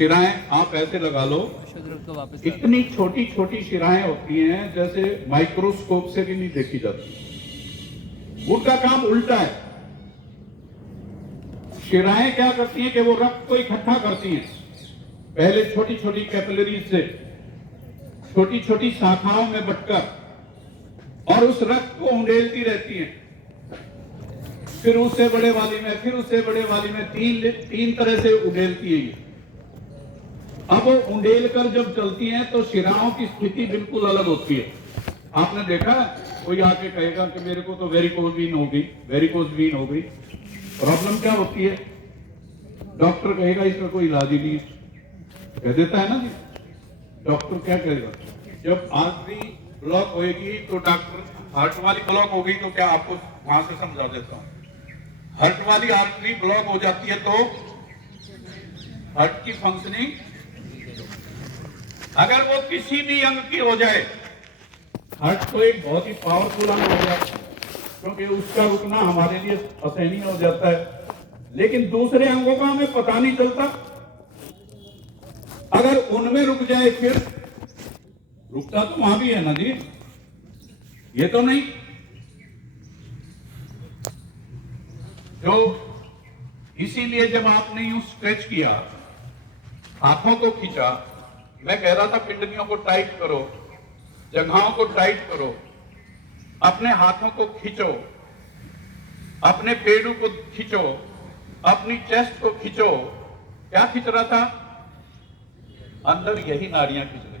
शिराएं आप ऐसे लगा लो, इतनी छोटी छोटी शिराएं होती हैं जैसे माइक्रोस्कोप से भी नहीं देखी जाती। उनका काम उल्टा है। शिराएं क्या करती हैं कि वो रक्त को इकट्ठा करती हैं, पहले छोटी छोटी कैपिलरीज से छोटी छोटी शाखाओं में बटकर, और उस रक्त को उंडेलती रहती हैं, फिर उससे बड़े वाली में, फिर उससे बड़े वाली में, तीन तरह से उंडेलती है ये। अब वो उंडेल कर जब चलती हैं तो शिराओं की स्थिति बिल्कुल अलग होती है। आपने देखा, कोई आके कहेगा कि मेरे को तो वेरिकोज वीन हो गई, वेरिकोज वीन हो गई। प्रॉब्लम क्या होती है? डॉक्टर कहेगा इसका कोई इलाज ही नहीं, कह देता है ना जी। डॉक्टर क्या कहेगा? जब आर्टरी ब्लॉक होगी तो डॉक्टर, हार्ट वाली ब्लॉक हो गई तो क्या, आपको वहां से समझा देता हूं। हार्ट वाली आर्टरी ब्लॉक हो जाती है तो हार्ट की फंक्शनिंग, अगर वो किसी भी अंग की हो जाए, हार्ट तो एक बहुत ही पावरफुल अंग हो जाए, क्योंकि उसका रुकना हमारे लिए असहनीय हो जाता है, लेकिन दूसरे अंगों का हमें पता नहीं चलता। अगर उनमें रुक जाए, फिर रुकता तो वहां भी है ना जी, ये तो नहीं। जो इसीलिए जब आपने यूं स्ट्रेच किया, हाथों को खींचा, मैं कह रहा था पिंडलियों को टाइट करो, जगहों को टाइट करो, अपने हाथों को खींचो, अपने पेड़ों को खींचो, अपनी चेस्ट को खींचो। क्या खींच रहा था? अंदर यही नाड़ियां खींच रही।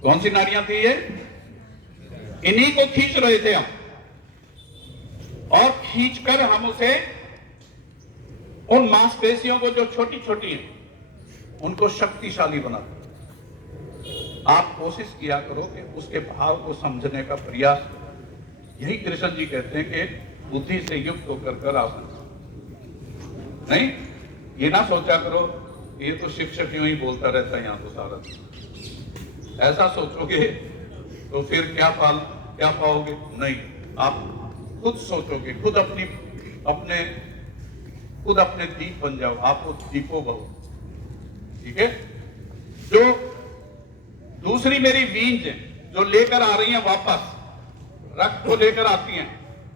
कौन सी नाड़ियां थी ये? इन्हीं को खींच रहे थे हम, और खींचकर हम उसे, उन मांसपेशियों को जो छोटी छोटी हैं उनको शक्तिशाली बनाते। आप कोशिश किया करो कि उसके भाव को समझने का प्रयास करो। यही कृष्ण जी कहते हैं कि बुद्धि से युक्त होकर कर आसन। नहीं, ये ना सोचा करो ये तो शिक्षक यूं ही बोलता रहता है यहां तो सारा। ऐसा सोचोगे तो फिर क्या पाओगे? नहीं, आप खुद सोचोगे, खुद अपने दीप बन जाओ, आप उस दीपो बहो। ठीक है? जो दूसरी मेरी वींज जो लेकर आ रही हैं वापस, रक्त को लेकर आती हैं,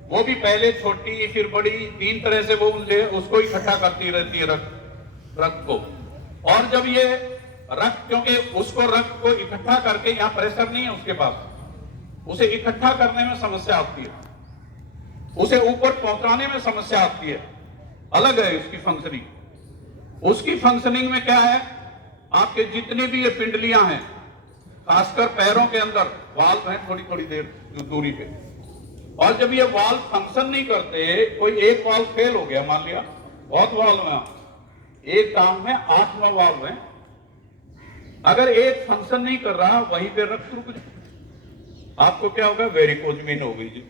वो भी पहले छोटी फिर बड़ी, तीन तरह से वो उसको इकट्ठा करती रहती है रक्त को। और जब ये रक्त, क्योंकि उसको रक्त को इकट्ठा करके, यहां प्रेशर नहीं है उसके पास, उसे इकट्ठा करने में समस्या आती है, उसे ऊपर पहुंचाने में समस्या आती है। अलग है उसकी फंक्शनिंग। उसकी फंक्शनिंग में क्या है? आपके जितने भी ये पिंडलियां हैं, खासकर पैरों के अंदर वाल्व हैं थोड़ी थोड़ी देर दूरी पे, और जब ये वाल्व फंक्शन नहीं करते, कोई एक वाल्व फेल हो गया, मान लिया बहुत वाल्व है, एक काम में 8-9 वाल्व है, अगर एक फंक्शन नहीं कर रहा, वहीं पे रक्त रुक जाए, आपको क्या होगा? वेरिकोज वीन हो गई जी।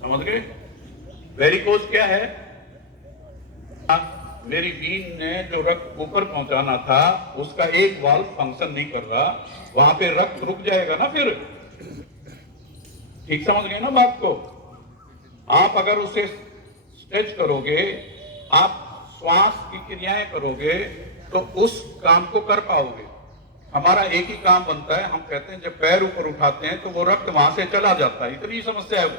समझ गए? वेरिकोज क्या है? मेरी वीन ने जो रक्त ऊपर पहुंचाना था, उसका एक वाल्व फंक्शन नहीं कर रहा, वहां पे रक्त रुक जाएगा ना फिर। ठीक समझ गए ना बात को? आप अगर उसे स्ट्रेच करोगे, आप श्वास की क्रियाएं करोगे, तो उस काम को कर पाओगे। हमारा एक ही काम बनता है, हम कहते हैं जब पैर ऊपर उठाते हैं तो वो रक्त वहां से चला जाता है, इतनी समस्या है वो।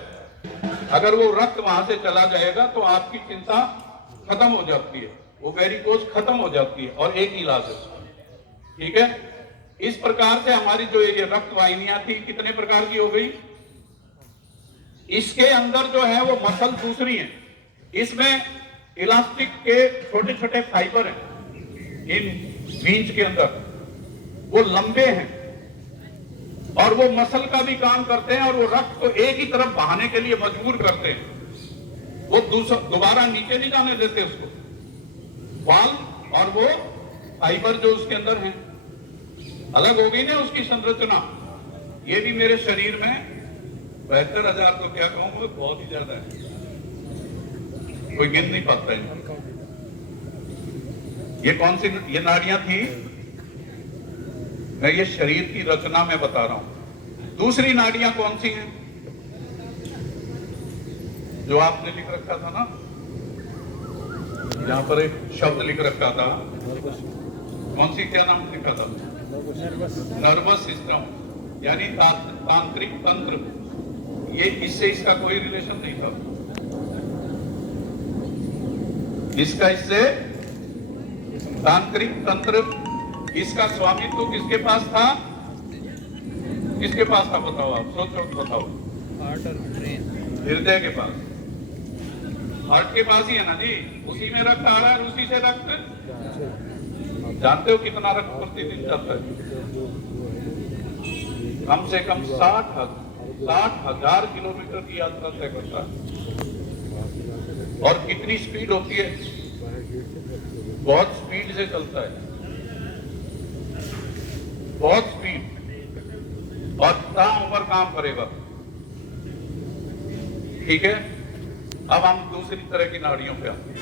अगर वो रक्त वहां से चला जाएगा तो आपकी चिंता खत्म हो जाती है, वो वेरिकोज खत्म हो जाती है, और एक इलाज है। ठीक है? इस प्रकार से हमारी जो ये रक्त वाहिनियां थी, कितने प्रकार की हो गई? इसके अंदर जो है वो मसल दूसरी है, इसमें इलास्टिक के छोटे छोटे फाइबर हैं इन वींज के अंदर, वो लंबे हैं और वो मसल का भी काम करते हैं, और वो रक्त को एक ही तरफ बहाने के लिए मजबूर करते हैं, वो दोबारा नीचे नहीं जाने देते उसको। वाल्व और वो फाइबर जो उसके अंदर हैं, अलग हो गई ना उसकी संरचना। ये भी मेरे शरीर में 72,000 तो क्या कहूं, बहुत ही ज्यादा है, कोई गिन नहीं पाता है। ये कौन सी ये नाड़ियां थी? मैं ये शरीर की रचना में बता रहा हूं। दूसरी नाड़ियां कौन सी हैं जो आपने लिख रखा था ना? यहाँ पर एक शब्द लिख रखा था, कौन सी, क्या नाम लिखा था? नर्वस सिस्टम, यानी तांत्रिक तंत्र। ये इससे इसका कोई रिलेशन नहीं था। इसका इससे तांत्रिक तंत्र, इसका स्वामित्व किसके पास था? किसके पास था बताओ, आप सोचो, बताओ। हृदय के पास, हार्ट के पास ही है ना जी। उसी में रक्त आ रहा है, उसी से रक्त, जानते हो कितना रक्त प्रतिदिन जाता है? कम से कम 60,000 किलोमीटर की यात्रा तय करता है। और कितनी स्पीड होती है? बहुत स्पीड से चलता है, बहुत स्पीड, और ताउम्र काम करेगा। ठीक है, अब हम दूसरी तरह की नाड़ियों पे आते हैं।